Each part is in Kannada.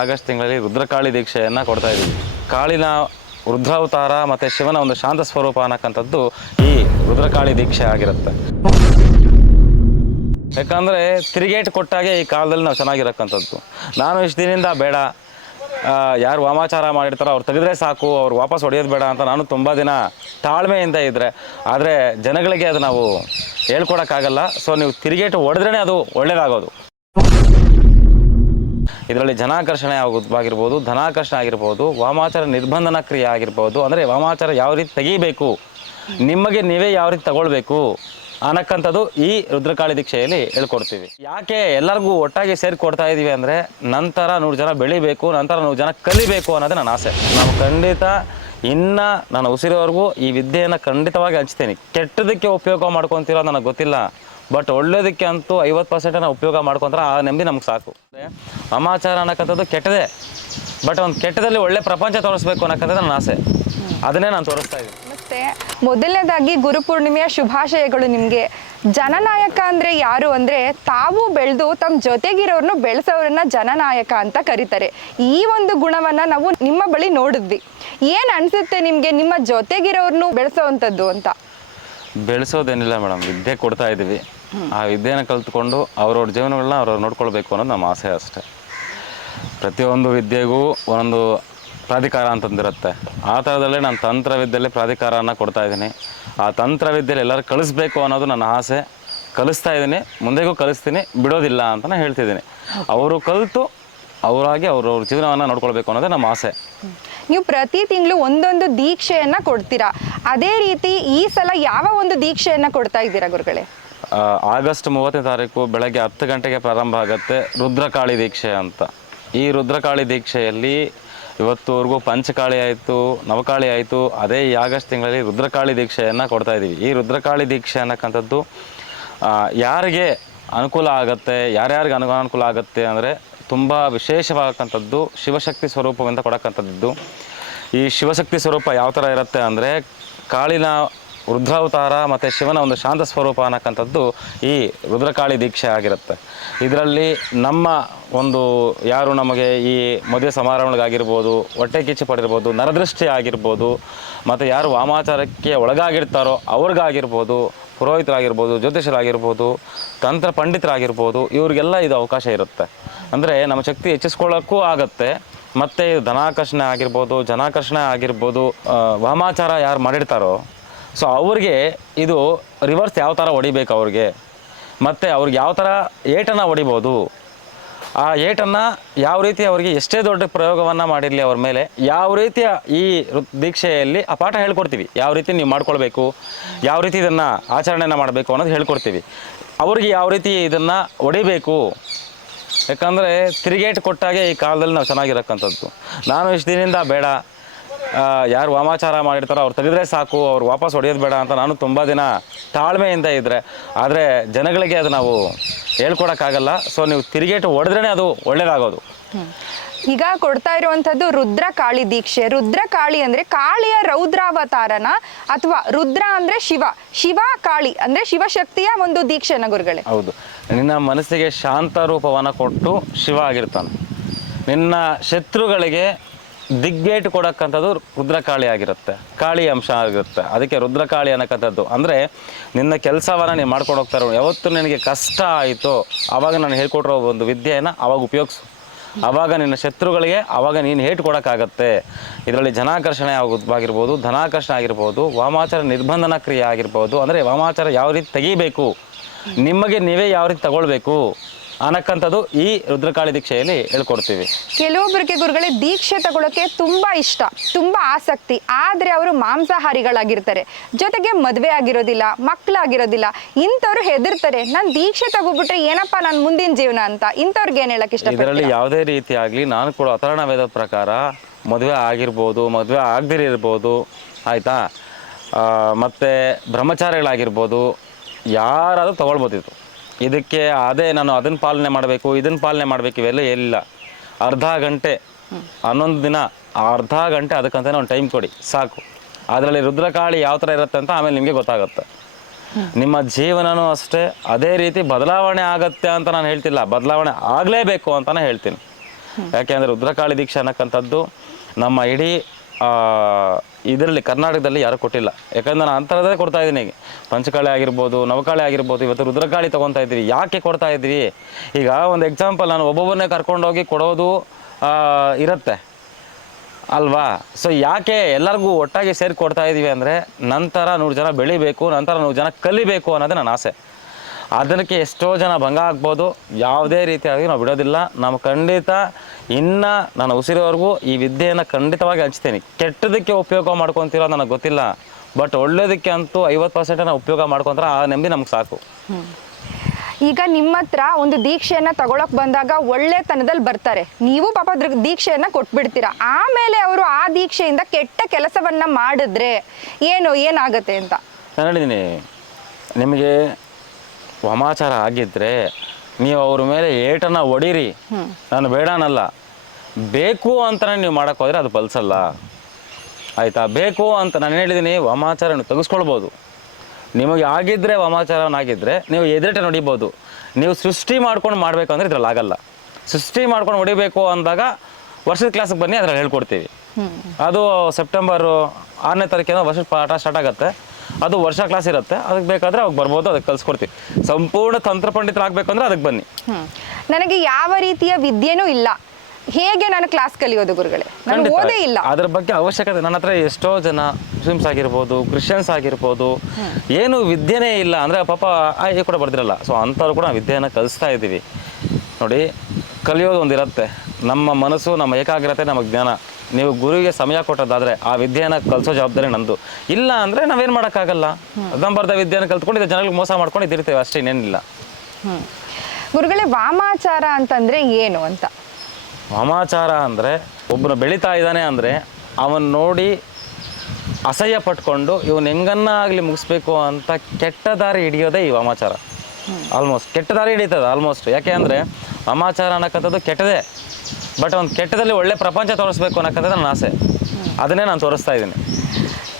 ಆಗಸ್ಟ್ ತಿಂಗಳಲ್ಲಿ ರುದ್ರಕಾಳಿ ದೀಕ್ಷೆಯನ್ನು ಕೊಡ್ತಾ ಇದ್ದೀವಿ. ಕಾಳಿನ ರುದ್ರಾವತಾರ ಮತ್ತು ಶಿವನ ಒಂದು ಶಾಂತ ಸ್ವರೂಪ ಅನ್ನಕ್ಕಂಥದ್ದು ಈ ರುದ್ರಕಾಳಿ ದೀಕ್ಷೆ ಆಗಿರುತ್ತೆ. ಯಾಕಂದರೆ ತಿರುಗೇಟು ಕೊಟ್ಟಾಗೆ ಈ ಕಾಲದಲ್ಲಿ ನಾವು ಚೆನ್ನಾಗಿರಕ್ಕಂಥದ್ದು. ನಾನು ಇಷ್ಟು ದಿನದಿಂದ ಬೇಡ, ಯಾರು ವಾಮಾಚಾರ ಮಾಡಿರ್ತಾರೋ ಅವ್ರು ತೆಗೆದ್ರೆ ಸಾಕು, ಅವ್ರು ವಾಪಸ್ ಹೊಡೆಯೋದು ಬೇಡ ಅಂತ ನಾನು ತುಂಬ ದಿನ ತಾಳ್ಮೆಯಿಂದ ಇದ್ದರೆ, ಆದರೆ ಜನಗಳಿಗೆ ಅದು ನಾವು ಹೇಳ್ಕೊಡೋಕ್ಕಾಗಲ್ಲ. ಸೊ ನೀವು ತಿರುಗೇಟು ಹೊಡೆದ್ರೇ ಅದು ಒಳ್ಳೆಯದಾಗೋದು. ಇದರಲ್ಲಿ ಜನಾಕರ್ಷಣೆ ಆಗಿರ್ಬೋದು, ಧನಾಕರ್ಷಣೆ ಆಗಿರ್ಬೋದು, ವಾಮಾಚಾರ ನಿರ್ಬಂಧನ ಕ್ರಿಯೆ ಆಗಿರ್ಬೋದು. ಅಂದರೆ ವಾಮಾಚಾರ ಯಾವ ರೀತಿ ತೆಗೀಬೇಕು, ನಿಮಗೆ ನೀವೇ ಯಾವ ರೀತಿ ತಗೊಳ್ಬೇಕು ಅನ್ನಕ್ಕಂಥದ್ದು ಈ ರುದ್ರಕಾಳಿ ದೀಕ್ಷೆಯಲ್ಲಿ ಹೇಳ್ಕೊಡ್ತೀವಿ. ಯಾಕೆ ಎಲ್ಲರಿಗೂ ಒಟ್ಟಾಗಿ ಸೇರಿ ಕೊಡ್ತಾ ಇದ್ದೀವಿ ಅಂದರೆ, ನಂತರ 100 ಜನ ಬೆಳಿಬೇಕು, ನಂತರ 100 ಜನ ಕಲಿಬೇಕು ಅನ್ನೋದೇ ನನ್ನ ಆಸೆ. ನಾನು ಖಂಡಿತ ಇನ್ನು ನನ್ನ ಉಸಿರೋವರೆಗೂ ಈ ವಿದ್ಯೆಯನ್ನು ಖಂಡಿತವಾಗಿ ಹಂಚ್ತೀನಿ. ಕೆಟ್ಟದಕ್ಕೆ ಉಪಯೋಗ ಮಾಡ್ಕೊತೀರೋ ನನಗೆ ಗೊತ್ತಿಲ್ಲ, ಬಟ್ ಒಳ್ಳೇದಕ್ಕೆ ಅಂತೂ 50% ನಾವು ಉಪಯೋಗ ಮಾಡ್ಕೊಂಡ್ರೆ ಆ ನೆಮ್ಮದಿ ನಮ್ಗೆ ಸಾಕು. ವಾಮಾಚಾರ ಅನ್ನಕ್ಕಂಥದ್ದು ಕೆಟ್ಟದೇ, ಬಟ್ ಒಂದು ಕೆಟ್ಟದಲ್ಲಿ ಒಳ್ಳೆ ಪ್ರಪಂಚ ತೋರಿಸ್ಬೇಕು ಅನ್ನಕ್ಕಂಥದ್ದು ನನ್ನ ಆಸೆ. ಅದನ್ನೇ ನಾನು ತೋರಿಸ್ತಾ ಇದ್ದೀನಿ. ಮತ್ತೆ ಮೊದಲನೇದಾಗಿ ಗುರುಪೂರ್ಣಿಮೆಯ ಶುಭಾಶಯಗಳು ನಿಮಗೆ. ಜನನಾಯಕ ಅಂದರೆ ಯಾರು ಅಂದರೆ, ತಾವು ಬೆಳೆದು ತಮ್ಮ ಜೊತೆಗಿರೋರ್ನು ಬೆಳೆಸೋರನ್ನ ಜನನಾಯಕ ಅಂತ ಕರೀತಾರೆ. ಈ ಒಂದು ಗುಣವನ್ನು ನಾವು ನಿಮ್ಮ ಬಳಿ ನೋಡಿದ್ವಿ. ಏನು ಅನಿಸುತ್ತೆ ನಿಮಗೆ ನಿಮ್ಮ ಜೊತೆಗಿರೋರ್ನು ಬೆಳೆಸೋವಂಥದ್ದು ಅಂತ? ಬೆಳೆಸೋದೇನಿಲ್ಲ ಮೇಡಮ್, ವಿದ್ಯೆ ಕೊಡ್ತಾ ಇದ್ದೀವಿ. ಆ ವಿದ್ಯೆನ ಕಲ್ತ್ಕೊಂಡು ಅವ್ರವ್ರ ಜೀವನಗಳನ್ನ ಅವ್ರವ್ರು ನೋಡ್ಕೊಳ್ಬೇಕು ಅನ್ನೋದು ನಮ್ಮ ಆಸೆ ಅಷ್ಟೇ. ಪ್ರತಿಯೊಂದು ವಿದ್ಯೆಗೂ ಒಂದೊಂದು ಪ್ರಾಧಿಕಾರ ಅಂತಂದಿರುತ್ತೆ. ಆ ಥರದಲ್ಲೇ ನಾನು ತಂತ್ರವಿದ್ಯೆಯಲ್ಲಿ ಪ್ರಾಧಿಕಾರನ ಕೊಡ್ತಾ ಇದ್ದೀನಿ. ಆ ತಂತ್ರವಿದ್ಯೆಯಲ್ಲಿ ಎಲ್ಲರೂ ಕಲಿಸ್ಬೇಕು ಅನ್ನೋದು ನನ್ನ ಆಸೆ. ಕಲಿಸ್ತಾ ಇದ್ದೀನಿ, ಮುಂದೆಗೂ ಕಲಿಸ್ತೀನಿ, ಬಿಡೋದಿಲ್ಲ ಅಂತಲೇ ಹೇಳ್ತಿದ್ದೀನಿ. ಅವರು ಕಲಿತು ಅವರಾಗಿ ಅವ್ರವ್ರ ಜೀವನವನ್ನು ನೋಡ್ಕೊಳ್ಬೇಕು ಅನ್ನೋದೇ ನಮ್ಮ ಆಸೆ. ನೀವು ಪ್ರತಿ ತಿಂಗಳು ಒಂದೊಂದು ದೀಕ್ಷೆಯನ್ನು ಕೊಡ್ತೀರಾ. ಅದೇ ರೀತಿ ಈ ಸಲ ಯಾವ ಒಂದು ದೀಕ್ಷೆಯನ್ನು ಕೊಡ್ತಾ ಇದ್ದೀರಾ ಗುರುಗಳೇ? ಆಗಸ್ಟ್ 30ನೇ ತಾರೀಕು ಬೆಳಗ್ಗೆ 10 ಗಂಟೆಗೆ ಪ್ರಾರಂಭ ಆಗುತ್ತೆ ರುದ್ರಕಾಳಿ ದೀಕ್ಷೆ ಅಂತ. ಈ ರುದ್ರಕಾಳಿ ದೀಕ್ಷೆಯಲ್ಲಿ ಇವತ್ತುವರೆಗೂ ಪಂಚಕಾಳಿ ಆಯಿತು, ನವಕಾಳಿ ಆಯಿತು. ಅದೇ ಈ ಆಗಸ್ಟ್ ತಿಂಗಳಲ್ಲಿ ರುದ್ರಕಾಳಿ ದೀಕ್ಷೆಯನ್ನು ಕೊಡ್ತಾ ಇದ್ದೀವಿ. ಈ ರುದ್ರಕಾಳಿ ದೀಕ್ಷೆ ಅನ್ನಕ್ಕಂಥದ್ದು ಯಾರಿಗೆ ಅನುಕೂಲ ಆಗುತ್ತೆ, ಯಾರ್ಯಾರಿಗೆ ಅನುಕೂಲ ಆಗುತ್ತೆ ಅಂದರೆ, ತುಂಬ ವಿಶೇಷವಾಗಕ್ಕಂಥದ್ದು ಶಿವಶಕ್ತಿ ಸ್ವರೂಪದಿಂದ ಕೊಡಕ್ಕಂಥದ್ದು. ಈ ಶಿವಶಕ್ತಿ ಸ್ವರೂಪ ಯಾವ ಥರ ಇರುತ್ತೆ ಅಂದರೆ, ಕಾಳಿನ ರುದ್ರಾವತಾರ ಮತ್ತು ಶಿವನ ಒಂದು ಶಾಂತ ಸ್ವರೂಪ ಅನ್ನಕ್ಕಂಥದ್ದು ಈ ರುದ್ರಕಾಳಿ ದೀಕ್ಷೆ ಆಗಿರುತ್ತೆ. ಇದರಲ್ಲಿ ನಮ್ಮ ಒಂದು ಯಾರು ನಮಗೆ ಈ ಮದುವೆ ಸಮಾರಂಭಗಳಿಗಾಗಿರ್ಬೋದು, ಹೊಟ್ಟೆ ಕಿಚ್ಚು ಪಡಿರ್ಬೋದು, ನರದೃಷ್ಟಿ ಆಗಿರ್ಬೋದು, ಮತ್ತು ಯಾರು ವಾಮಾಚಾರಕ್ಕೆ ಒಳಗಾಗಿರ್ತಾರೋ ಅವ್ರಿಗಾಗಿರ್ಬೋದು, ಪುರೋಹಿತರಾಗಿರ್ಬೋದು, ಜ್ಯೋತಿಷರಾಗಿರ್ಬೋದು, ತಂತ್ರ ಪಂಡಿತರಾಗಿರ್ಬೋದು, ಇವ್ರಿಗೆಲ್ಲ ಇದು ಅವಕಾಶ ಇರುತ್ತೆ. ಅಂದರೆ ನಮ್ಮ ಶಕ್ತಿ ಹೆಚ್ಚಿಸ್ಕೊಳ್ಳೋಕ್ಕೂ ಆಗುತ್ತೆ. ಮತ್ತು ಧನಾಕರ್ಷಣೆ ಆಗಿರ್ಬೋದು, ಜನಾಕರ್ಷಣೆ ಆಗಿರ್ಬೋದು, ವಾಮಾಚಾರ ಯಾರು ಮಾಡಿರ್ತಾರೋ ಸೊ ಅವ್ರಿಗೆ ಇದು ರಿವರ್ಸ್ ಯಾವ ಥರ ಹೊಡಿಬೇಕು ಅವ್ರಿಗೆ, ಮತ್ತು ಅವ್ರಿಗೆ ಯಾವ ಥರ ಏಟನ್ನು ಹೊಡಿಬೋದು, ಆ ಏಟನ್ನು ಯಾವ ರೀತಿ ಅವರಿಗೆ ಎಷ್ಟೇ ದೊಡ್ಡ ಪ್ರಯೋಗವನ್ನು ಮಾಡಿರಲಿ ಅವ್ರ ಮೇಲೆ ಯಾವ ರೀತಿಯ ಈ ದೀಕ್ಷೆಯಲ್ಲಿ ಆ ಪಾಠ ಹೇಳ್ಕೊಡ್ತೀವಿ. ಯಾವ ರೀತಿ ನೀವು ಮಾಡ್ಕೊಳ್ಬೇಕು, ಯಾವ ರೀತಿ ಇದನ್ನು ಆಚರಣೆಯನ್ನು ಮಾಡಬೇಕು ಅನ್ನೋದು ಹೇಳ್ಕೊಡ್ತೀವಿ. ಅವ್ರಿಗೆ ಯಾವ ರೀತಿ ಇದನ್ನು ಹೊಡಿಬೇಕು. ಯಾಕಂದರೆ ತಿರುಗೇಟು ಕೊಟ್ಟಾಗೆ ಈ ಕಾಲದಲ್ಲಿ ನಾವು ಚೆನ್ನಾಗಿರಕ್ಕಂಥದ್ದು. ನಾನು ಇಷ್ಟು ದಿನದಿಂದ ಬೇಡ, ಯಾರು ವಾಮಾಚಾರ ಮಾಡಿರ್ತಾರೋ ಅವ್ರು ತೆಗೆದ್ರೆ ಸಾಕು, ಅವ್ರು ವಾಪಸ್ ಹೊಡೆಯೋದು ಬೇಡ ಅಂತ ನಾನು ತುಂಬ ದಿನ ತಾಳ್ಮೆಯಿಂದ ಇದ್ದರೆ, ಆದರೆ ಜನಗಳಿಗೆ ಅದು ನಾವು ಹೇಳ್ಕೊಡೋಕ್ಕಾಗಲ್ಲ. ಸೊ ನೀವು ತಿರುಗೇಟು ಹೊಡೆದ್ರೇ ಅದು ಒಳ್ಳೆಯದಾಗೋದು. ಈಗ ಕೊಡ್ತಾ ಇರುವಂಥದ್ದು ರುದ್ರಕಾಳಿ ದೀಕ್ಷೆ. ರುದ್ರಕಾಳಿ ಅಂದರೆ ಕಾಳಿಯ ರೌದ್ರಾವತಾರನ, ಅಥವಾ ರುದ್ರ ಅಂದರೆ ಶಿವ, ಶಿವ ಕಾಳಿ ಅಂದರೆ ಶಿವಶಕ್ತಿಯ ಒಂದು ದೀಕ್ಷೆನ ಗುರುಗಳೇ? ಹೌದು. ನಿನ್ನ ಮನಸ್ಸಿಗೆ ಶಾಂತ ರೂಪವನ್ನು ಕೊಟ್ಟು ಶಿವ ಆಗಿರ್ತಾನೆ. ನಿನ್ನ ಶತ್ರುಗಳಿಗೆ ದಿಗ್ಗೇಟು ಕೊಡಕ್ಕಂಥದ್ದು ರುದ್ರಕಾಳಿ ಆಗಿರುತ್ತೆ, ಕಾಳಿ ಅಂಶ ಆಗಿರುತ್ತೆ. ಅದಕ್ಕೆ ರುದ್ರಕಾಳಿ ಅನ್ನಕ್ಕಂಥದ್ದು ಅಂದರೆ ನಿನ್ನ ಕೆಲಸವನ್ನು ನೀನು ಮಾಡ್ಕೊಂಡು ಹೋಗ್ತಾರೆ. ಯಾವತ್ತು ನಿನಗೆ ಕಷ್ಟ ಆಯಿತೋ ಆವಾಗ ನಾನು ಹೇಳ್ಕೊಟ್ಟಿರೋ ಒಂದು ವಿದ್ಯೆಯನ್ನು ಆವಾಗ ಉಪಯೋಗಿಸು. ಆವಾಗ ನಿನ್ನ ಶತ್ರುಗಳಿಗೆ ಆವಾಗ ನೀನು ಹೇಟ್ ಕೊಡೋಕ್ಕಾಗತ್ತೆ. ಇದರಲ್ಲಿ ಜನಾಕರ್ಷಣೆ ಆಗಿರ್ಬೋದು, ಧನಾಕರ್ಷಣೆ ಆಗಿರ್ಬೋದು, ವಾಮಾಚಾರ ನಿರ್ಬಂಧನ ಕ್ರಿಯೆ ಆಗಿರ್ಬೋದು. ಅಂದರೆ ವಾಮಾಚಾರ ಯಾವ ರೀತಿ ತೆಗೀಬೇಕು, ನಿಮಗೆ ನೀವೇ ಯಾವ ರೀತಿ ತಗೊಳ್ಬೇಕು ಅನ್ನಕ್ಕಂಥದ್ದು ಈ ರುದ್ರಕಾಳಿ ದೀಕ್ಷೆಯಲ್ಲಿ ಹೇಳ್ಕೊಡ್ತೀವಿ. ಕೆಲವೊಬ್ಬರಿಗೆ ಗುರುಗಳೇ ದೀಕ್ಷೆ ತಗೊಳ್ಳೋಕೆ ತುಂಬಾ ಇಷ್ಟ, ತುಂಬಾ ಆಸಕ್ತಿ, ಆದರೆ ಅವರು ಮಾಂಸಾಹಾರಿಗಳಾಗಿರ್ತಾರೆ, ಜೊತೆಗೆ ಮದುವೆ ಆಗಿರೋದಿಲ್ಲ, ಮಕ್ಕಳಾಗಿರೋದಿಲ್ಲ. ಇಂಥವ್ರು ಹೆದರ್ತಾರೆ, ನಾನು ದೀಕ್ಷೆ ತಗೋಬಿಟ್ರೆ ಏನಪ್ಪ ನನ್ನ ಮುಂದಿನ ಜೀವನ ಅಂತ. ಇಂಥವ್ರಿಗೆ ಏನು ಹೇಳಕ್ಕೆ ಇಷ್ಟ? ಇದರಲ್ಲಿ ಯಾವುದೇ ರೀತಿ ಆಗಲಿ, ನಾನು ಕೂಡ ಅಥರ್ವಣ ವೇದದ ಪ್ರಕಾರ ಮದುವೆ ಆಗಿರ್ಬೋದು, ಮದುವೆ ಆಗದಿರಿರ್ಬೋದು, ಆಯಿತಾ, ಮತ್ತು ಬ್ರಹ್ಮಚಾರಿಗಳಾಗಿರ್ಬೋದು, ಯಾರಾದರೂ ತೊಗೊಳ್ಬೋದಿತ್ತು. ಇದಕ್ಕೆ ಅದೇ ನಾನು ಅದನ್ನು ಪಾಲನೆ ಮಾಡಬೇಕು, ಇದನ್ನು ಪಾಲನೆ ಮಾಡಬೇಕು, ಇವೆಲ್ಲ ಇಲ್ಲ. ಅರ್ಧ ಗಂಟೆ 11 ದಿನ ಅರ್ಧ ಗಂಟೆ ಅದಕ್ಕಂತಲೇ ಒಂದು ಟೈಮ್ ಕೊಡಿ ಸಾಕು. ಅದರಲ್ಲಿ ರುದ್ರಕಾಳಿ ಯಾವ ಥರ ಇರುತ್ತೆ ಅಂತ ಆಮೇಲೆ ನಿಮಗೆ ಗೊತ್ತಾಗುತ್ತೆ. ನಿಮ್ಮ ಜೀವನನೂ ಅಷ್ಟೇ ಅದೇ ರೀತಿ ಬದಲಾವಣೆ ಆಗತ್ತೆ ಅಂತ ನಾನು ಹೇಳ್ತಿಲ್ಲ, ಬದಲಾವಣೆ ಆಗಲೇಬೇಕು ಅಂತಲೇ ಹೇಳ್ತೀನಿ. ಯಾಕೆಂದರೆ ರುದ್ರಕಾಳಿ ದೀಕ್ಷೆ ಅನ್ನಕ್ಕಂಥದ್ದು ನಮ್ಮ ಇಡೀ ಇದರಲ್ಲಿ ಕರ್ನಾಟಕದಲ್ಲಿ ಯಾರೂ ಕೊಟ್ಟಿಲ್ಲ. ಯಾಕಂದ್ರೆ ನಾನು ಅಂತರದಲ್ಲೇ ಕೊಡ್ತಾ ಇದ್ದೀನಿ. ಪಂಚಕಾಳಿ ಆಗಿರ್ಬೋದು, ನವಕಾಳಿ ಆಗಿರ್ಬೋದು, ಇವತ್ತು ರುದ್ರಕಾಳಿ ತೊಗೊತಾ ಇದ್ದೀವಿ. ಯಾಕೆ ಕೊಡ್ತಾ ಇದ್ವಿ? ಈಗ ಒಂದು ಎಕ್ಸಾಂಪಲ್, ನಾನು ಒಬ್ಬೊಬ್ಬರನ್ನೇ ಕರ್ಕೊಂಡೋಗಿ ಕೊಡೋದು ಇರುತ್ತೆ ಅಲ್ವಾ? ಸೊ ಯಾಕೆ ಎಲ್ಲರಿಗೂ ಒಟ್ಟಾಗಿ ಸೇರಿ ಕೊಡ್ತಾ ಇದ್ದೀವಿ ಅಂದರೆ, ನಂತರ 100 ಜನ ಬೆಳಿಬೇಕು, ನಂತರ 100 ಜನ ಕಲಿಬೇಕು ಅನ್ನೋದೇ ನನ್ನ ಆಸೆ. ಅದಕ್ಕೆ ಎಷ್ಟೋ ಜನ ಭಂಗ ಆಗ್ಬೋದು, ಯಾವುದೇ ರೀತಿಯಾಗಿ ನಾವು ಬಿಡೋದಿಲ್ಲ. ನಾವು ಖಂಡಿತ ಇನ್ನು ನಾನು ಉಸಿರೋವರೆಗೂ ಈ ವಿದ್ಯೆಯನ್ನು ಖಂಡಿತವಾಗಿ ಹಂಚ್ತೀನಿ. ಕೆಟ್ಟದಕ್ಕೆ ಉಪಯೋಗ ಮಾಡ್ಕೊತಿರೋ ನನಗೆ ಗೊತ್ತಿಲ್ಲ, ಬಟ್ ಒಳ್ಳೇದಕ್ಕೆ ಅಂತೂ 50% ನಾವು ಉಪಯೋಗ ಮಾಡ್ಕೊತಾರೆ, ಆ ನೆಮ್ಮದಿ ನಮ್ಗೆ ಸಾಕು. ಈಗ ನಿಮ್ಮ ಹತ್ರ ಒಂದು ದೀಕ್ಷೆಯನ್ನ ತಗೊಳಕ್ ಬಂದಾಗ ಒಳ್ಳೆತನದಲ್ಲಿ ಬರ್ತಾರೆ, ನೀವು ಪಾಪ ಅದ್ರ ದೀಕ್ಷೆಯನ್ನ ಕೊಟ್ಬಿಡ್ತೀರಾ. ಆಮೇಲೆ ಅವರು ಆ ದೀಕ್ಷೆಯಿಂದ ಕೆಟ್ಟ ಕೆಲಸವನ್ನ ಮಾಡಿದ್ರೆ ಏನಾಗತ್ತೆ ಅಂತ ನಾನು ಹೇಳಿದ್ದೀನಿ. ನಿಮಗೆ ವಾಮಾಚಾರ ಆಗಿದ್ದರೆ ನೀವು ಅವ್ರ ಮೇಲೆ ಏಟನ್ನು ಹೊಡೀರಿ, ನಾನು ಬೇಡನಲ್ಲ. ಬೇಕು ಅಂತಲೇ ನೀವು ಮಾಡೋಕ್ಕೆ ಹೋದರೆ ಅದು ಫಲಿಸಲ್ಲ, ಆಯಿತಾ? ಬೇಕು ಅಂತ ನಾನು ಹೇಳಿದ್ದೀನಿ, ವಾಮಾಚಾರ ನೀವು ತೆಗೆಸ್ಕೊಳ್ಬೋದು. ನಿಮಗೆ ಆಗಿದ್ದರೆ ವಾಮಾಚಾರನಾಗಿದ್ದರೆ ನೀವು ಎದುರೇಟೆ ನೋಡಿಬೋದು. ನೀವು ಸೃಷ್ಟಿ ಮಾಡ್ಕೊಂಡು ಮಾಡಬೇಕು ಅಂದರೆ ಇದ್ರಲ್ಲಿ ಆಗಲ್ಲ. ಸೃಷ್ಟಿ ಮಾಡ್ಕೊಂಡು ಹೊಡಿಬೇಕು ಅಂದಾಗ ವರ್ಷದ ಕ್ಲಾಸಿಗೆ ಬನ್ನಿ, ಅದ್ರಲ್ಲಿ ಹೇಳ್ಕೊಡ್ತೀವಿ. ಅದು ಸೆಪ್ಟೆಂಬರ್ 6ನೇ ತಾರೀಕಿನ ವರ್ಷದ ಪಾಠ ಸ್ಟಾರ್ಟ್ ಆಗುತ್ತೆ. ಅದು ವರ್ಷ ಕ್ಲಾಸ್ ಇರುತ್ತೆ, ಅದಕ್ಕೆ ಬೇಕಾದರೆ ಅವಾಗ ಬರ್ಬೋದು, ಅದಕ್ಕೆ ಕಲಿಸ್ಕೊಡ್ತೀವಿ. ಸಂಪೂರ್ಣ ತಂತ್ರ ಪಂಡಿತರಾಗಬೇಕು ಅಂದರೆ ಅದಕ್ಕೆ ಬನ್ನಿ. ನನಗೆ ಯಾವ ರೀತಿಯ ವಿದ್ಯೆನೂ ಇಲ್ಲ, ಹೇಗೆ ನಾನು ಕ್ಲಾಸ್ ಕಲಿಯೋದು ಗುರುಗಳೇ? ನಾನು ಓದೇ ಇಲ್ಲ. ಅದ್ರ ಬಗ್ಗೆ ಅವಶ್ಯಕತೆ ನನ್ನ ಹತ್ರ ಎಷ್ಟೋ ಜನ ಮುಸ್ಲಿಮ್ಸ್ ಆಗಿರ್ಬೋದು, ಕ್ರಿಶ್ಚಿಯನ್ಸ್ ಆಗಿರ್ಬೋದು, ಏನು ವಿದ್ಯೆನೇ ಇಲ್ಲ ಅಂದರೆ ಪಾಪ ಈ ಕೂಡ ಬರ್ದಿರಲ್ಲ. ಸೊ ಅಂಥವ್ರು ಕೂಡ ವಿದ್ಯೆಯನ್ನು ಕಲಿಸ್ತಾ ಇದ್ದೀವಿ. ನೋಡಿ, ಕಲಿಯೋದು ಒಂದಿರುತ್ತೆ, ನಮ್ಮ ಮನಸ್ಸು, ನಮ್ಮ ಏಕಾಗ್ರತೆ, ನಮ್ಮ ಜ್ಞಾನ. ನೀವು ಗುರುವಿಗೆ ಸಮಯ ಕೊಟ್ಟೋದಾದರೆ ಆ ವಿದ್ಯೆಯನ್ನು ಕಲಿಸೋ ಜವಾಬ್ದಾರಿ ನಂದು. ಇಲ್ಲ ಅಂದರೆ ನಾವೇನು ಮಾಡೋಕ್ಕಾಗಲ್ಲ. ಅದಂಬರ್ಧ ವಿದ್ಯೆಯನ್ನು ಕಲ್ತ್ಕೊಂಡು ಜನಗಳಿಗೆ ಮೋಸ ಮಾಡ್ಕೊಂಡು ಇದ್ದಿರ್ತೇವೆ ಅಷ್ಟೇ, ಇನ್ನೇನಿಲ್ಲ. ಗುರುಗಳೇ, ವಾಮಾಚಾರ ಅಂತಂದರೆ ಏನು ಅಂತ? ವಾಮಾಚಾರ ಅಂದರೆ ಒಬ್ಬನು ಬೆಳೀತಾ ಇದ್ದಾನೆ ಅಂದರೆ ಅವನು ನೋಡಿ ಅಸಹ್ಯ ಪಟ್ಕೊಂಡು ಇವನು ಹೆಂಗನ್ನಾಗಲಿ ಮುಗಿಸ್ಬೇಕು ಅಂತ ಕೆಟ್ಟ ದಾರಿ ಹಿಡಿಯೋದೇ ಈ ವಾಮಾಚಾರ. ಆಲ್ಮೋಸ್ಟ್ ಕೆಟ್ಟ ದಾರಿ ಹಿಡಿತದೆ ಆಲ್ಮೋಸ್ಟ್. ಯಾಕೆ ಅಂದರೆ ವಾಮಾಚಾರ ಅನ್ನಕ್ಕಂಥದ್ದು ಕೆಟ್ಟದೇ, ಬಟ್ ಒಂದು ಕೆಟ್ಟದಲ್ಲಿ ಒಳ್ಳೆ ಪ್ರಪಂಚ ತೋರಿಸ್ಬೇಕು ಅನ್ನಕ್ಕಂಥದ್ದು ನನ್ನ ಆಸೆ. ಅದನ್ನೇ ನಾನು ತೋರಿಸ್ತಾ ಇದ್ದೀನಿ.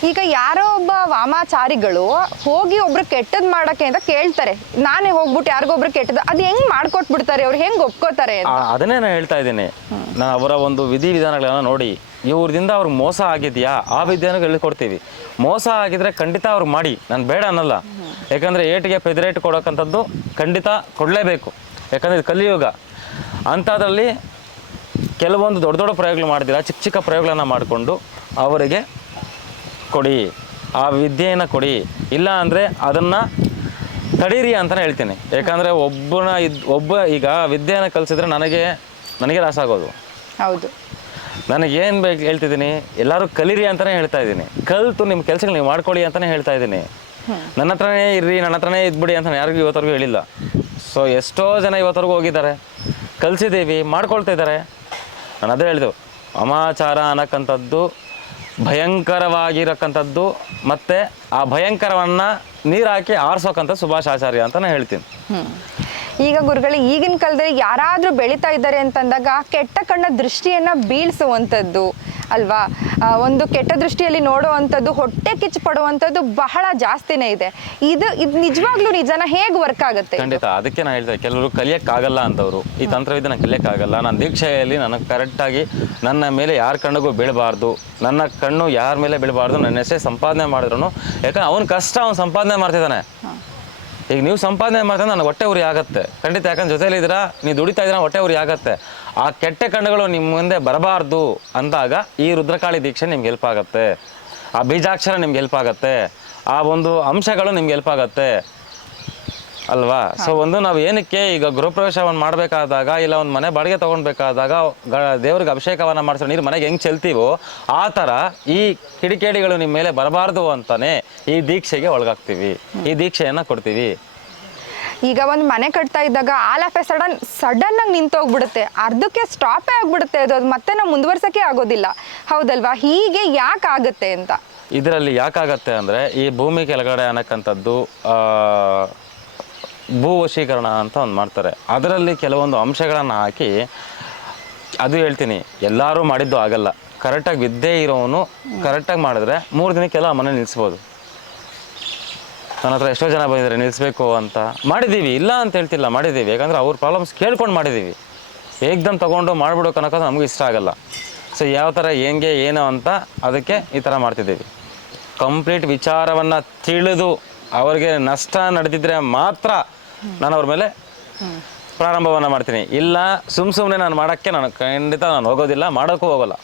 ಈಗ ಯಾರೋ ಒಬ್ಬ ವಾಮಾಚಾರಿಗಳು ಹೋಗಿ ಒಬ್ರು ಕೆಟ್ಟದ್ ಮಾಡಕ್ಕೆ ಅಂತ ಕೇಳ್ತಾರೆ, ನಾನೇ ಹೋಗ್ಬಿಟ್ಟು ಯಾರಿಗೊಬ್ರು ಕೆಟ್ಟದ್ದು, ಅದು ಹೆಂಗ್ ಮಾಡ್ಕೊಟ್ಬಿಡ್ತಾರೆ, ಅವ್ರು ಹೆಂಗ್ ಒಪ್ಕೋತಾರೆ? ಅದನ್ನೇ ನಾನು ಹೇಳ್ತಾ ಇದ್ದೀನಿ. ನಾನು ಅವರ ಒಂದು ವಿಧಿ ವಿಧಾನಗಳನ್ನ ನೋಡಿ, ಇವ್ರದಿಂದ ಅವ್ರಿಗೆ ಮೋಸ ಆಗಿದೆಯಾ ಆ ವಿದ್ಯೆಯನ್ನು ಹೇಳ್ಕೊಡ್ತೀವಿ. ಮೋಸ ಆಗಿದ್ರೆ ಖಂಡಿತ ಅವ್ರಿಗೆ ಮಾಡಿ, ನಾನು ಬೇಡ ಅನ್ನಲ್ಲ. ಯಾಕಂದರೆ ಏಟಿಗೆ ಪೆದರೇಟ್ ಕೊಡೋಕ್ಕಂಥದ್ದು ಖಂಡಿತ ಕೊಡಲೇಬೇಕು. ಯಾಕಂದರೆ ಇದು ಕಲಿಯುಗ. ಅಂಥದ್ರಲ್ಲಿ ಕೆಲವೊಂದು ದೊಡ್ಡ ದೊಡ್ಡ ಪ್ರಯೋಗಗಳು ಮಾಡ್ದಿರ, ಚಿಕ್ಕ ಚಿಕ್ಕ ಪ್ರಯೋಗಗಳನ್ನು ಮಾಡಿಕೊಂಡು ಅವರಿಗೆ ಕೊಡಿ, ಆ ವಿದ್ಯೆಯನ್ನು ಕೊಡಿ. ಇಲ್ಲ ಅಂದರೆ ಅದನ್ನು ತಡೀರಿ ಅಂತಲೇ ಹೇಳ್ತೀನಿ. ಯಾಕಂದರೆ ಒಬ್ಬ ಈಗ ವಿದ್ಯೆಯನ್ನು ಕಲಿಸಿದ್ರೆ ನನಗೆ ಲಾಸ್ ಆಗೋದು. ಹೌದು. ನನಗೇನು ಬೇಕು ಹೇಳ್ತಿದ್ದೀನಿ, ಎಲ್ಲರೂ ಕಲೀರಿ ಅಂತಲೇ ಹೇಳ್ತಾ ಇದ್ದೀನಿ. ಕಲಿತು ನಿಮ್ಮ ಕೆಲಸಗಳು ನೀವು ಮಾಡ್ಕೊಳ್ಳಿ ಅಂತಲೇ ಹೇಳ್ತಾ ಇದ್ದೀನಿ. ನನ್ನ ಹತ್ರನೇ ಇರ್ರಿ, ನನ್ನ ಹತ್ರನೇ ಇದ್ಬಿಡಿ ಅಂತ ಯಾರಿಗೂ ಇವತ್ತವರೆಗೂ ಹೇಳಿಲ್ಲ. ಸೊ ಎಷ್ಟೋ ಜನ ಇವತ್ತವರೆಗೂ ಹೋಗಿದ್ದಾರೆ, ಕಲಿಸಿದ್ದೀವಿ, ಮಾಡ್ಕೊಳ್ತಾ ಇದ್ದಾರೆ. ನಾನು ಅದೇ ಹೇಳಿದೆವು, ವಾಮಾಚಾರ ಅನ್ನಕ್ಕಂಥದ್ದು ಭಯಂಕರವಾಗಿರಕ್ಕಂಥದ್ದು, ಮತ್ತು ಆ ಭಯಂಕರವನ್ನು ನೀರು ಹಾಕಿ ಆರಿಸೋಕ್ಕಂಥ ಸುಭಾಷ್ ಆಚಾರ್ಯ ಅಂತ ನಾನು ಹೇಳ್ತೀನಿ. ಈಗ ಗುರುಗಳೇ, ಈಗಿನ ಕಾಲದಲ್ಲಿ ಯಾರಾದರೂ ಬೆಳೀತಾ ಇದ್ದಾರೆ ಅಂತಂದಾಗ ಕೆಟ್ಟ ಕಣ್ಣ ದೃಷ್ಟಿಯನ್ನು ಬೀಳಿಸುವಂಥದ್ದು ಅಲ್ವಾ? ಒಂದು ಕೆಟ್ಟ ದೃಷ್ಟಿಯಲ್ಲಿ ನೋಡುವಂಥದ್ದು, ಹೊಟ್ಟೆ ಕಿಚ್ಚು ಪಡುವಂಥದ್ದು ಬಹಳ ಜಾಸ್ತಿನೇ ಇದೆ. ಇದು ನಿಜವಾಗ್ಲೂ ನಿಜನ? ಹೇಗೆ ವರ್ಕ್ ಆಗುತ್ತೆ? ಖಂಡಿತ. ಅದಕ್ಕೆ ನಾನು ಹೇಳ್ತೇನೆ, ಕೆಲವರು ಕಲಿಯೋಕ್ಕಾಗಲ್ಲ ಅಂತವರು ಈ ತಂತ್ರವಿದ್ಯೆ ನಾನು ಕಲಿಯೋಕ್ಕಾಗಲ್ಲ. ನಾನು ದೀಕ್ಷೆಯಲ್ಲಿ ನನಗೆ ಕರೆಕ್ಟಾಗಿ ನನ್ನ ಮೇಲೆ ಯಾರ ಕಣ್ಣಿಗೂ ಬೀಳಬಾರ್ದು, ನನ್ನ ಕಣ್ಣು ಯಾರ ಮೇಲೆ ಬೀಳಬಾರ್ದು, ನನ್ನ ಹೆಸರೇ ಸಂಪಾದನೆ ಮಾಡಿದ್ರು. ಯಾಕಂದ್ರೆ ಅವನ ಕಷ್ಟ ಅವ್ನು ಸಂಪಾದನೆ ಮಾಡ್ತಿದ್ದಾನೆ. ಈಗ ನೀವು ಸಂಪಾದನೆ ಮಾಡ್ತಾರೆ ನನಗೆ ಹೊಟ್ಟೆ ಉರಿ ಆಗುತ್ತೆ ಖಂಡಿತ. ಯಾಕಂದ್ರೆ ಜೊತೆಲಿದ್ದೀರಾ, ನೀವು ದುಡಿತಾ ಇದ್ದೀರಾ, ಹೊಟ್ಟೆ ಉರಿ ಆಗುತ್ತೆ. ಆ ಕೆಟ್ಟ ಕಣ್ಣುಗಳು ನಿಮ್ಮ ಮುಂದೆ ಬರಬಾರ್ದು ಅಂದಾಗ ಈ ರುದ್ರಕಾಳಿ ದೀಕ್ಷೆ ನಿಮ್ಗೆ ಹೆಲ್ಪ್ ಆಗುತ್ತೆ. ಆ ಬೀಜಾಕ್ಷರ ನಿಮ್ಗೆ ಹೆಲ್ಪ್ ಆಗುತ್ತೆ. ಆ ಒಂದು ಅಂಶಗಳು ನಿಮ್ಗೆ ಹೆಲ್ಪ್ ಆಗುತ್ತೆ ಅಲ್ವಾ? ಸೊ ನಾವು ಏನಕ್ಕೆ ಈಗ ಗೃಹಪ್ರವೇಶವನ್ನು ಮಾಡಬೇಕಾದಾಗ, ಇಲ್ಲ ಒಂದು ಮನೆ ಬಾಡಿಗೆ ತೊಗೊಳ್ಬೇಕಾದಾಗ ದೇವ್ರಿಗೆ ಅಭಿಷೇಕವನ್ನು ಮಾಡಿಸೋ ನೀರು ಮನೆಗೆ ಹೆಂಗೆ ಚೆಲ್ತೀವೋ ಆ ಥರ ಈ ಕಿಡಿಕೇಡಿಗಳು ನಿಮ್ಮ ಮೇಲೆ ಬರಬಾರ್ದು ಅಂತಾನೆ ಈ ದೀಕ್ಷೆಗೆ ಒಳಗಾಗ್ತೀವಿ, ಈ ದೀಕ್ಷೆಯನ್ನು ಕೊಡ್ತೀವಿ. ಈಗ ಒಂದು ಮನೆ ಕಟ್ತಾ ಇದ್ದಾಗ ಆಲ್ ಆಫ್ ಎ ಸಡನ್ ಆಗಿ ನಿಂತೋಗ್ಬಿಡುತ್ತೆ, ಅರ್ಧಕ್ಕೆ ಸ್ಟಾಪೇ ಆಗ್ಬಿಡುತ್ತೆ. ಅದು ಮತ್ತೆ ನಾವು ಮುಂದುವರ್ಸೋಕ್ಕೆ ಆಗೋದಿಲ್ಲ, ಹೌದಲ್ವಾ? ಹೀಗೆ ಯಾಕೆ ಆಗುತ್ತೆ ಅಂತ? ಇದರಲ್ಲಿ ಯಾಕಾಗತ್ತೆ ಅಂದರೆ, ಈ ಭೂಮಿ ಕೆಳಗಡೆ ಅನ್ನಕ್ಕಂಥದ್ದು ಭೂ ವಶೀಕರಣ ಅಂತ ಒಂದು ಮಾಡ್ತಾರೆ. ಅದರಲ್ಲಿ ಕೆಲವೊಂದು ಅಂಶಗಳನ್ನು ಹಾಕಿ, ಅದು ಹೇಳ್ತೀನಿ, ಎಲ್ಲರೂ ಮಾಡಿದ್ದು ಆಗಲ್ಲ. ಕರೆಕ್ಟಾಗಿ ವಿದ್ಯೆ ಇರೋನು ಕರೆಕ್ಟಾಗಿ ಮಾಡಿದ್ರೆ 3 ದಿನಕ್ಕೆಲ್ಲ ಮನೆ ನಿಲ್ಲಿಸ್ಬೋದು. ನನ್ನ ಹತ್ರ ಎಷ್ಟೋ ಜನ ಬಂದಿದ್ದಾರೆ ನಿಲ್ಲಿಸ್ಬೇಕು ಅಂತ. ಮಾಡಿದ್ದೀವಿ, ಇಲ್ಲ ಅಂತ ಹೇಳ್ತಿಲ್ಲ, ಮಾಡಿದ್ದೀವಿ. ಯಾಕಂದರೆ ಅವ್ರ ಪ್ರಾಬ್ಲಮ್ಸ್ ಕೇಳ್ಕೊಂಡು ಮಾಡಿದ್ದೀವಿ. ಏಕ್ದಮ್ ತೊಗೊಂಡು ಮಾಡಿಬಿಡೋ ಕನಕ ನಮಗೂ ಇಷ್ಟ ಆಗಲ್ಲ. ಸೊ ಯಾವ ಥರ ಹೆಂಗೆ ಏನು ಅಂತ ಅದಕ್ಕೆ ಈ ಥರ ಮಾಡ್ತಿದ್ದೀವಿ. ಕಂಪ್ಲೀಟ್ ವಿಚಾರವನ್ನು ತಿಳಿದು ಅವ್ರಿಗೆ ನಷ್ಟ ನಡೆದಿದ್ರೆ ಮಾತ್ರ ನಾನು ಅವ್ರ ಮೇಲೆ ಪ್ರಾರಂಭವನ್ನು ಮಾಡ್ತೀನಿ. ಇಲ್ಲ ಸುಮ್ಮನೆ ನಾನು ಮಾಡೋಕ್ಕೆ ನಾನು ಖಂಡಿತ ನಾನು ಹೋಗೋದಿಲ್ಲ, ಮಾಡೋಕ್ಕೂ ಹೋಗೋಲ್ಲ.